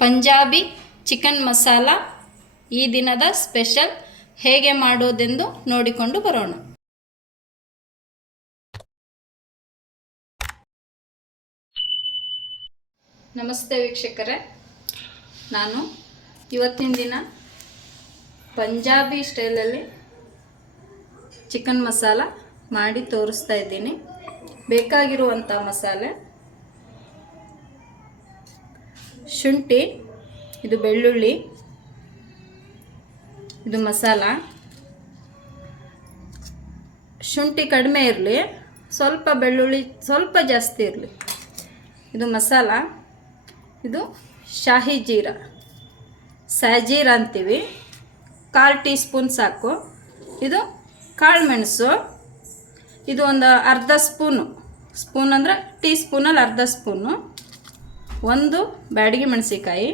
Punjabi chicken masala ಈ ದಿನದ special ಹೇಗೆ ಮಾಡೋದೆಂದು ನೋಡಿಕೊಂಡು ಬರೋಣ. ನಮಸ್ತೆ ವೀಕ್ಷಕರೇ, ನಾನು ಇವತ್ತಿನ ದಿನ ಪಂಜಾಬಿ ಸ್ಟೈಲಲ್ಲಿ ಚಿಕನ್ ಮಸಾಲ ಮಾಡಿ ತೋರಿಸ್ತಾ ಇದ್ದೀನಿ. ಬೇಕಾಗಿರುವಂಥ ಮಸಾಲೆ: ಶುಂಠಿ, ಇದು ಬೆಳ್ಳುಳ್ಳಿ, ಇದು ಮಸಾಲ. ಶುಂಠಿ ಕಡಿಮೆ ಇರಲಿ, ಸ್ವಲ್ಪ ಬೆಳ್ಳುಳ್ಳಿ ಸ್ವಲ್ಪ ಜಾಸ್ತಿ ಇರಲಿ. ಇದು ಮಸಾಲ. ಇದು ಶಾಹಿ ಜೀರ, ಸ್ಯಾಜೀರ ಅಂತೀವಿ, 1/4 ಟೀ ಸ್ಪೂನ್ ಸಾಕು. ಇದು ಕಾಳು ಮೆಣಸು, ಇದು ಒಂದು ಅರ್ಧ ಸ್ಪೂನ್ ಅಂದರೆ ಟೀ ಸ್ಪೂನಲ್ಲಿ ಅರ್ಧ ಸ್ಪೂನು. 1 ಬ್ಯಾಡಗಿ ಮೆಣಸಿಕಾಯಿ,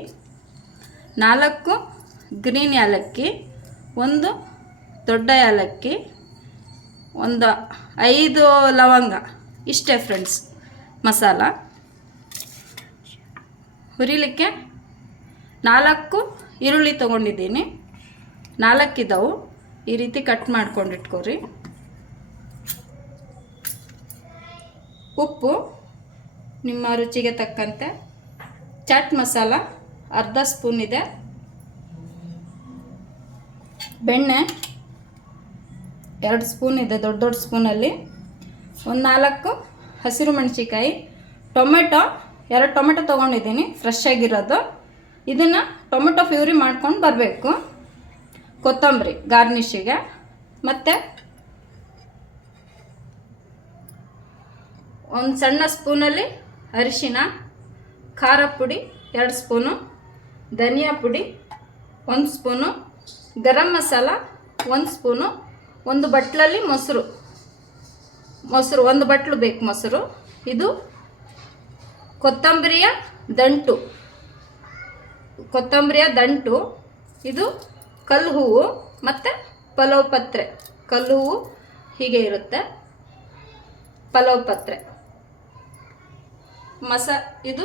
4 ಗ್ರೀನ್ ಏಲಕ್ಕಿ, 1 ದೊಡ್ಡ ಏಲಕ್ಕಿ, 5 ಲವಂಗ. ಇಷ್ಟೇ ಫ್ರೆಂಡ್ಸ್ ಮಸಾಲ. ಹುರಿಲಿಕ್ಕೆ 4 ಈರುಳ್ಳಿ ತೊಗೊಂಡಿದ್ದೀನಿ, 4 ಇದ್ದವು. ಈ ರೀತಿ ಕಟ್ ಮಾಡ್ಕೊಂಡಿಟ್ಕೊರಿ. ಉಪ್ಪು ನಿಮ್ಮ ರುಚಿಗೆ ತಕ್ಕಂತೆ. ಚಾಟ್ ಮಸಾಲ ಅರ್ಧ ಸ್ಪೂನ್ ಇದೆ. ಬೆಣ್ಣೆ 2 ಸ್ಪೂನ್ ಇದೆ, ದೊಡ್ಡ ಸ್ಪೂನಲ್ಲಿ. 4 ಹಸಿರು ಮೆಣಸಿಕಾಯಿ, ಟೊಮೆಟೊ 2 ಟೊಮೆಟೊ ತೊಗೊಂಡಿದ್ದೀನಿ, ಫ್ರೆಶ್ ಆಗಿರೋದು. ಇದನ್ನು ಟೊಮೆಟೊ ಪ್ಯೂರಿ ಮಾಡ್ಕೊಂಡು ಬರಬೇಕು. ಕೊತ್ತಂಬರಿ ಗಾರ್ನಿಷಿಗೆ. ಮತ್ತು ಒಂದು ಸಣ್ಣ ಸ್ಪೂನಲ್ಲಿ ಅರಿಶಿನ, ಖಾರ ಪುಡಿ 2 ಸ್ಪೂನು, ಧನಿಯಾ ಪುಡಿ 1 ಸ್ಪೂನು, ಗರಂ ಮಸಾಲ 1 ಸ್ಪೂನು, 1 ಬಟ್ಲಲ್ಲಿ ಮೊಸರು 1 ಬಟ್ಲು ಬೇಕು ಮೊಸರು. ಇದು ಕೊತ್ತಂಬರಿಯ ದಂಟು. ಇದು ಕಲ್ಲು ಹೂವು ಮತ್ತು ಪಲಾವ್ ಪತ್ರೆ. ಕಲ್ಲು ಹೂವು ಹೀಗೆ ಇರುತ್ತೆ, ಪಲಾವ್ ಪತ್ರೆ. ಇದು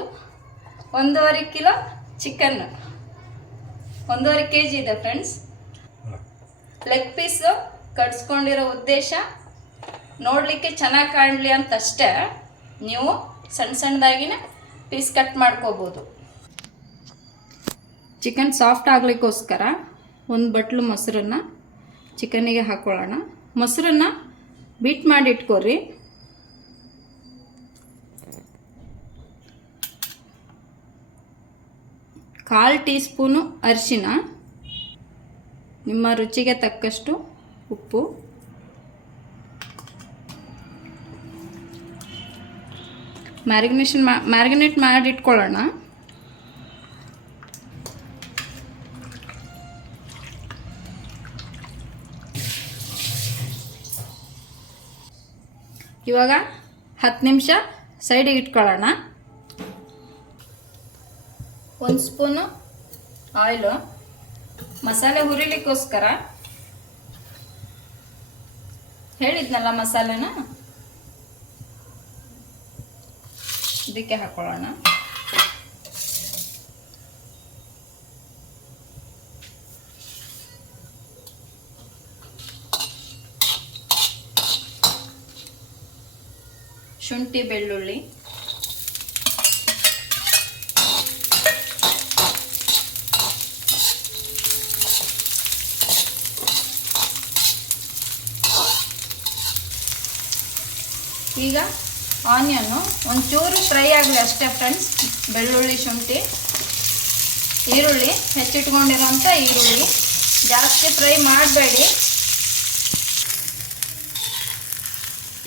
1.5 ಕಿಲೋ ಚಿಕನ್, 1.5 kg ಇದೆ ಫ್ರೆಂಡ್ಸ್. ಲೆಗ್ ಪೀಸು ಕಟ್ಸ್ಕೊಂಡಿರೋ ಉದ್ದೇಶ ನೋಡಲಿಕ್ಕೆ ಚೆನ್ನಾಗಿ ಕಾಣಲಿ ಅಂತಷ್ಟೇ. ನೀವು ಸಣ್ಣದಾಗಿನೇ ಪೀಸ್ ಕಟ್ ಮಾಡ್ಕೋಬೋದು. ಚಿಕನ್ ಸಾಫ್ಟ್ ಆಗಲಿಕ್ಕೋಸ್ಕರ 1 ಬಟ್ಲು ಮೊಸರನ್ನು ಚಿಕನ್ನಿಗೆ ಹಾಕೊಳ್ಳೋಣ. ಮೊಸರನ್ನು ಬೀಟ್ ಮಾಡಿ ಇಟ್ಕೊರಿ. ಕಾಲು ಟೀ ಸ್ಪೂನು ಅರಿಶಿನ, ನಿಮ್ಮ ರುಚಿಗೆ ತಕ್ಕಷ್ಟು ಉಪ್ಪು, ಮ್ಯಾರಿನೇಟ್ ಮಾಡಿ ಇಟ್ಕೊಳ್ಳೋಣ. ಇವಾಗ 10 ನಿಮಿಷ ಸೈಡಿಗೆ ಇಟ್ಕೊಳ್ಳೋಣ. 1 ಸ್ಪೂನು ಆಯಿಲು ಮಸಾಲೆ ಹುರಿಲಿಕ್ಕೋಸ್ಕರ. ಹೇಳಿದ್ನಲ್ಲ ಮಸಾಲೆನ ಇದಕ್ಕೆ ಹಾಕೊಳ್ಳೋಣ. ಶುಂಠಿ ಬೆಳ್ಳುಳ್ಳಿ, ಈಗ ಆನಿಯನ್ನು ಒಂಚೂರು ಫ್ರೈ ಆಗಲಿ ಅಷ್ಟೇ ಫ್ರೆಂಡ್ಸ್. ಬೆಳ್ಳುಳ್ಳಿ, ಶುಂಠಿ, ಈರುಳ್ಳಿ, ಹೆಚ್ಚಿಟ್ಕೊಂಡಿರೋಂಥ ಈರುಳ್ಳಿ ಜಾಸ್ತಿ ಫ್ರೈ ಮಾಡಬೇಡಿ,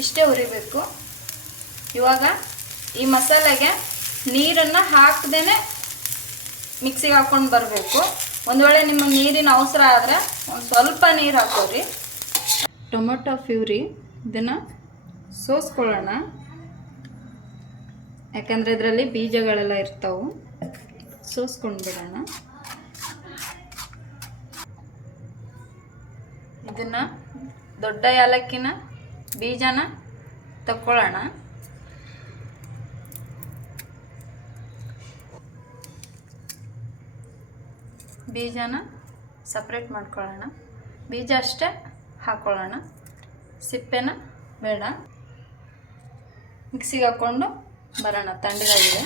ಇಷ್ಟೇ ಹುರಿಬೇಕು. ಇವಾಗ ಈ ಮಸಾಲೆಗೆ ನೀರನ್ನು ಹಾಕದೇ ಮಿಕ್ಸಿಗೆ ಹಾಕ್ಕೊಂಡು ಬರಬೇಕು. ಒಂದು ವೇಳೆ ನಿಮಗೆ ನೀರಿನ ಅವಸರ ಆದರೆ ಒಂದು ಸ್ವಲ್ಪ ನೀರು ಹಾಕೋರಿ. ಟೊಮೊಟೊ ಪ್ಯೂರಿ ಇದನ್ನು ಸೋಸ್ಕೊಳ್ಳೋಣ, ಯಾಕಂದರೆ ಇದರಲ್ಲಿ ಬೀಜಗಳೆಲ್ಲ ಇರ್ತಾವೆ. ಸೋಸ್ಕೊಂಡು ಬಿಡೋಣ. ಇದನ್ನು ದೊಡ್ಡ ಏಲಕ್ಕಿನ ಬೀಜನ ತಕ್ಕೊಳ್ಳೋಣ. ಬೀಜನ ಸಪ್ರೇಟ್ ಮಾಡ್ಕೊಳ್ಳೋಣ. ಬೀಜ ಅಷ್ಟೇ ಹಾಕ್ಕೊಳ್ಳೋಣ, ಸಿಪ್ಪೆನ ಬೇಡ. ಮಿಕ್ಸಿಗೆ ಹಾಕ್ಕೊಂಡು ಬರೋಣ, ತಣ್ಣಗಾಗಿದೆ.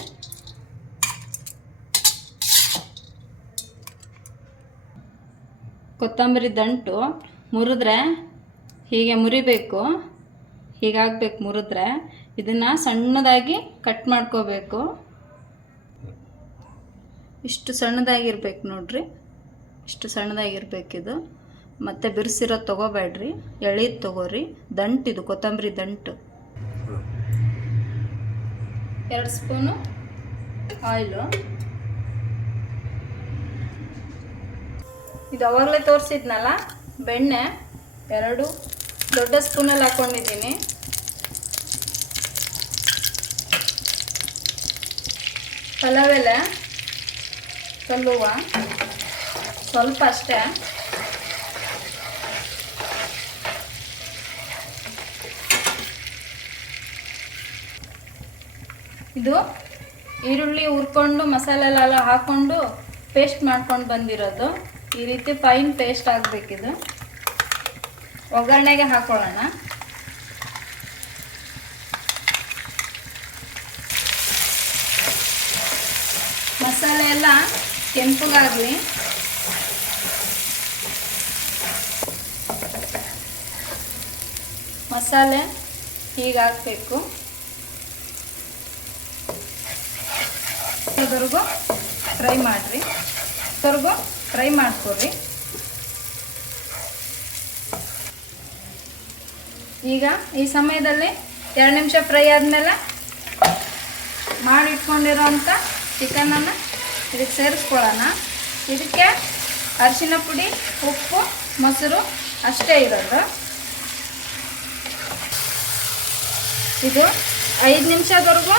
ಕೊತ್ತಂಬರಿ ದಂಟು ಮುರಿದ್ರೆ ಹೀಗೆ ಮುರಿಬೇಕು, ಹೀಗಾಗಬೇಕು. ಮುರಿದ್ರೆ ಇದನ್ನು ಸಣ್ಣದಾಗಿ ಕಟ್ ಮಾಡ್ಕೋಬೇಕು. ಇಷ್ಟು ಸಣ್ಣದಾಗಿರ್ಬೇಕು ನೋಡ್ರಿ, ಇಷ್ಟು ಸಣ್ಣದಾಗಿರ್ಬೇಕಿದು. ಮತ್ತು ಬಿರ್ಸಿರೋದು ತೊಗೋಬೇಡ್ರಿ, ಎಳೀದು ತೊಗೋರಿ. ದಂಟಿದು ಕೊತ್ತಂಬರಿ ದಂಟು. 2 ಸ್ಪೂನು ಆಯಿಲು. ಇದು ಅವಾಗಲೇ ತೋರಿಸಿದ್ನಲ್ಲ ಬೆಣ್ಣೆ, 2 ದೊಡ್ಡ ಸ್ಪೂನಲ್ಲಿ ಹಾಕ್ಕೊಂಡಿದ್ದೀನಿ. ಪಲಾವ್ ಎಲೆ, ಕಲ್ಲುವ ಸ್ವಲ್ಪ ಅಷ್ಟೇ. ಇದು ಈರುಳ್ಳಿ ಹುರ್ಕೊಂಡು ಮಸಾಲೆ ಎಲ್ಲ ಹಾಕ್ಕೊಂಡು ಪೇಸ್ಟ್ ಮಾಡ್ಕೊಂಡು ಬಂದಿರೋದು. ಈ ರೀತಿ ಫೈನ್ ಪೇಸ್ಟ್ ಆಗಬೇಕಿದು. ಒಗ್ಗರಣೆಗೆ ಹಾಕೊಳ್ಳೋಣ. ಮಸಾಲೆ ಎಲ್ಲ ಕೆಂಪಗಾಗಲಿ. ಮಸಾಲೆ ಹೀಗಾಗಬೇಕು. ಇದ್ರವರೆಗೂ ಫ್ರೈ ಮಾಡಿರಿ, ಇದ್ರವರೆಗೂ ಫ್ರೈ ಮಾಡ್ಕೊರಿ. ಈಗ ಈ ಸಮಯದಲ್ಲಿ 2 ನಿಮಿಷ ಫ್ರೈ ಆದಮೇಲೆ ಮಾಡಿಟ್ಕೊಂಡಿರೋಂಥ ಚಿಕನನ್ನು ಇದಕ್ಕೆ ಸೇರಿಸ್ಕೊಳ್ಳೋಣ. ಇದಕ್ಕೆ ಅರಿಶಿನ ಪುಡಿ, ಉಪ್ಪು, ಮೊಸರು ಅಷ್ಟೇ ಇರೋದು. ಇದು 5 ನಿಮಿಷದವರೆಗೂ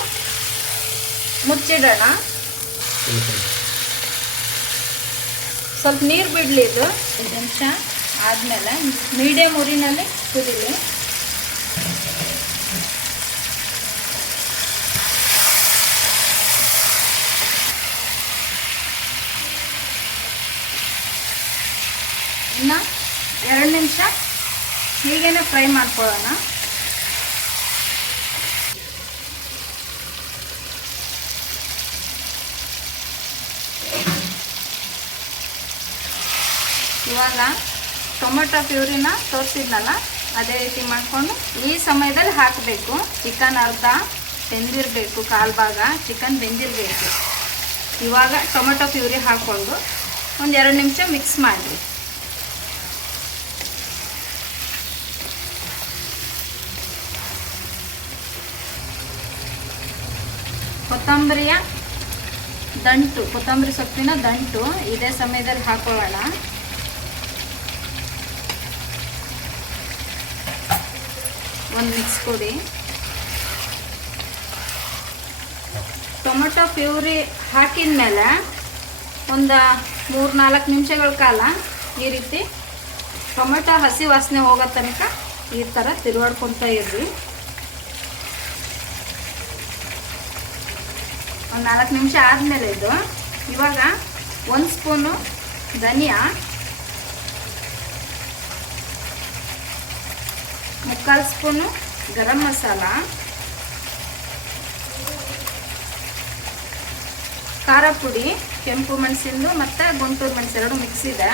ಮುಚ್ಚಿಡೋಣ. ಸ್ವಲ್ಪ ನೀರು ಬಿಡಲಿ. ಇದು 5 ನಿಮಿಷ ಆದಮೇಲೆ ಮೀಡಿಯಮ್ ಉರಿನಲ್ಲಿ ಕುದೀಲಿ. ಇನ್ನು 2 ನಿಮಿಷ ಹೀಗೇನೆ ಫ್ರೈ ಮಾಡ್ಕೊಳ್ಳೋಣ. ಇವಾಗ ಟೊಮೆಟೊ ಪ್ಯೂರಿನ ತೋರಿಸಿದ್ನಲ್ಲ ಅದೇ ರೀತಿ ಮಾಡಿಕೊಂಡು ಈ ಸಮಯದಲ್ಲಿ ಹಾಕಬೇಕು. ಚಿಕನ್ ಅರ್ಧ ಬೆಂದಿರಬೇಕು, ಕಾಲು ಭಾಗ ಚಿಕನ್ ಬೆಂದಿರಬೇಕು. ಇವಾಗ ಟೊಮೆಟೊ ಪ್ಯೂರಿ ಹಾಕ್ಕೊಂಡು ಒಂದು 2 ನಿಮಿಷ ಮಿಕ್ಸ್ ಮಾಡಿ. ಕೊತ್ತಂಬರಿ ಸೊಪ್ಪಿನ ದಂಟು ಇದೇ ಸಮಯದಲ್ಲಿ ಹಾಕೊಳ್ಳೋಣ. ಒಂದು ಮಿಕ್ಸ್ ಕೊಡಿ. ಟೊಮೆಟೊ ಪ್ಯೂರಿ ಹಾಕಿದ ಮೇಲೆ ಒಂದು 3-4 ನಿಮಿಷಗಳ ಕಾಲ ಈ ರೀತಿ ಟೊಮೆಟೊ ಹಸಿ ವಾಸನೆ ಹೋಗೋ ತನಕ ಈ ಥರ ತಿರುವಾಡ್ಕೊತಾ ಇರ್ರಿ. ಒಂದು 4 ನಿಮಿಷ ಆದಮೇಲೆ ಇದು ಇವಾಗ 1 ಸ್ಪೂನು ಧನಿಯಾ, 3/4 ಸ್ಪೂನು ಗರಂ ಮಸಾಲ, ಖಾರ ಪುಡಿ, ಕೆಂಪು ಮೆಣಸಿಂದು ಮತ್ತು ಗುಂಟೂರು ಮೆಣಸು 2 ಮಿಕ್ಸ್ ಇದೆ,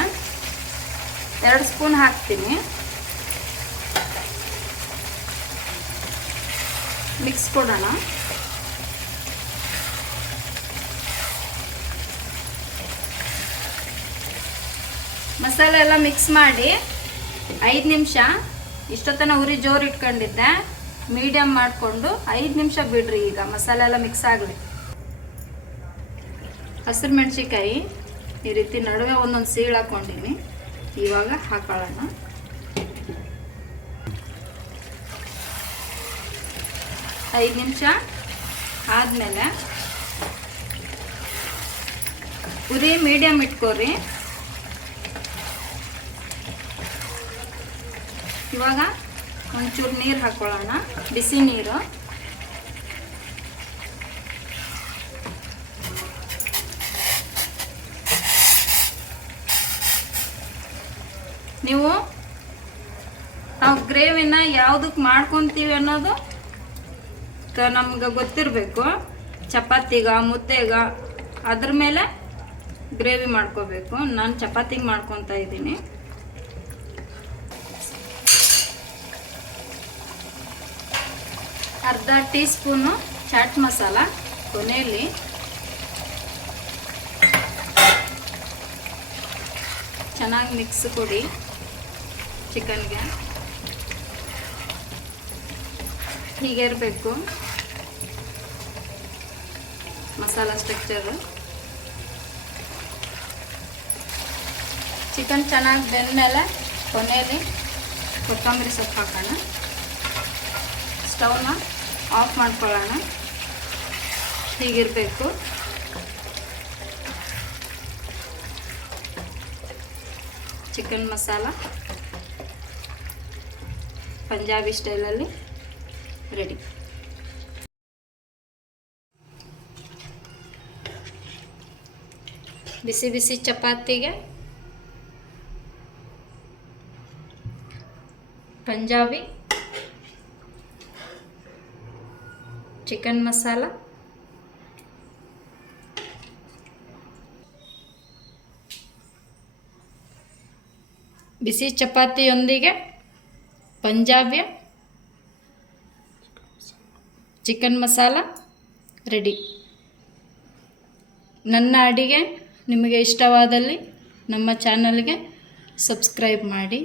2 ಸ್ಪೂನ್ ಹಾಕ್ತೀನಿ. ಮಿಕ್ಸ್ ಕೊಡೋಣ. ಮಸಾಲೆ ಎಲ್ಲ ಮಿಕ್ಸ್ ಮಾಡಿ 5 ನಿಮಿಷ ಇಷ್ಟೊತ್ತನ ಉರಿ ಜೋರು ಇಟ್ಕೊಂಡಿದ್ದೆ, ಮೀಡಿಯಮ್ ಮಾಡಿಕೊಂಡು 5 ನಿಮಿಷ ಬಿಡ್ರಿ. ಈಗ ಮಸಾಲೆ ಎಲ್ಲ ಮಿಕ್ಸ್ ಆಗಲಿ. ಹಸಿರು ಮೆಣಸಿನ್ಕಾಯಿ ಈ ರೀತಿ ನಡುವೆ ಒಂದೊಂದು ಸೀಳು ಹಾಕ್ಕೊಂಡಿನಿ. ಇವಾಗ ಹಾಕೊಳ್ಳೋಣ. ಐದು ನಿಮಿಷ ಆದಮೇಲೆ ಉರಿ ಮೀಡಿಯಮ್ ಇಟ್ಕೋರಿ. ಇವಾಗ ಒಂಚೂರು ನೀರು ಹಾಕೊಳ್ಳೋಣ, ಬಿಸಿ ನೀರು. ನೀವು ನಾವು ಗ್ರೇವಿನ ಯಾವುದಕ್ಕೆ ಮಾಡ್ಕೊತೀವಿ ಅನ್ನೋದು ನಮ್ಗೆ ಗೊತ್ತಿರಬೇಕು. ಚಪಾತಿಗ ಮುದ್ದೆಗ ಅದ್ರ ಮೇಲೆ ಗ್ರೇವಿ ಮಾಡ್ಕೋಬೇಕು. ನಾನು ಚಪಾತಿಗೆ ಮಾಡ್ಕೊತಾ ಇದ್ದೀನಿ. ಅರ್ಧ ಟೀ ಸ್ಪೂನು ಚಾಟ್ ಮಸಾಲ ಕೊನೆಯಲ್ಲಿ, ಚೆನ್ನಾಗಿ ಮಿಕ್ಸ್ ಕೊಡಿ ಚಿಕನ್ಗೆ. ಹೀಗೆ ಇರಬೇಕು ಮಸಾಲ ಸ್ಟ್ರಕ್ಚರು. ಚಿಕನ್ ಚೆನ್ನಾಗಿ ಬೆಂದಮೇಲೆ ಕೊನೆಯಲ್ಲಿ ಕೊತ್ತಂಬರಿ ಸೊಪ್ಪು ಹಾಕೋಣ. ಸ್ಟವ್ನ ಆಫ್ ಮಾಡ್ಕೊಳ್ಳೋಣ. ಹೀಗಿರಬೇಕು. ಚಿಕನ್ ಮಸಾಲ ಪಂಜಾಬಿ ಸ್ಟೈಲಲ್ಲಿ ರೆಡಿ. ಬಿಸಿ ಬಿಸಿ ಚಪಾತಿಗೆ ಪಂಜಾಬಿ ಚಿಕನ್ ಮಸಾಲ, ಬಿಸಿ ಚಪಾತಿಯೊಂದಿಗೆ ಪಂಜಾಬಿ ಚಿಕನ್ ಮಸಾಲ ರೆಡಿ. ನನ್ನ ಅಡಿಗೆ ನಿಮಗೆ ಇಷ್ಟವಾದಲ್ಲಿ ನಮ್ಮ ಚಾನಲ್ಗೆ ಸಬ್ಸ್ಕ್ರೈಬ್ ಮಾಡಿ.